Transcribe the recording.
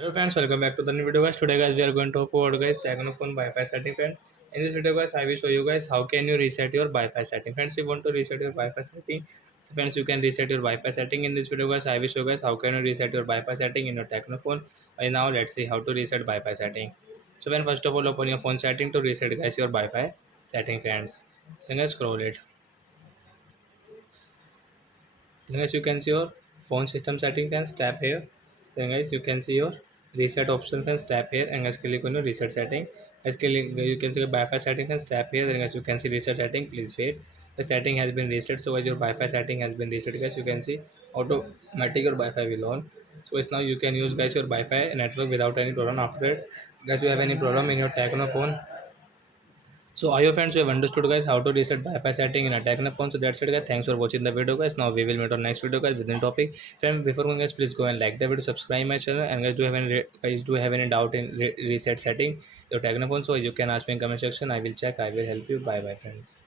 Hello friends, welcome back to the new video guys. Today guys we are going to talk about guys tecno phone Wi-Fi setting friends. In this video guys I will show you guys how can you reset your Wi-Fi setting. Friends, you want to reset your Wi-Fi setting. So friends, you can reset your Wi-Fi setting. In this video guys I will show you guys how can you reset your Wi-Fi setting in your tecno phone. And now let's see how to reset Wi-Fi setting. So when first of all open your phone setting to reset guys your Wi-Fi setting friends. Then guys scroll it. Then guys you can see your phone system setting, can tap here. Then guys you can see your reset option, can tap here and guys click on your reset setting. Guys click, you can see your Wi-Fi setting, can tap here. Then guys you can see reset setting, please wait. The setting has been reset. So as your Wi-Fi setting has been reset guys, you can see automatic your Wi-Fi will on. So it's now you can use guys your Wi-Fi network without any problem. After that guys you have any problem in your Tecno phone, so I hope friends you have understood guys how to reset bypass setting in a Tecno phone. So that's it guys. Thanks for watching the video guys. Now we will meet on next video guys within topic. Friends, before going guys, please go and like the video, subscribe my channel, and guys do have any doubt in reset setting your Tecno phone? So you can ask me in comment section. I will check. I will help you. Bye bye friends.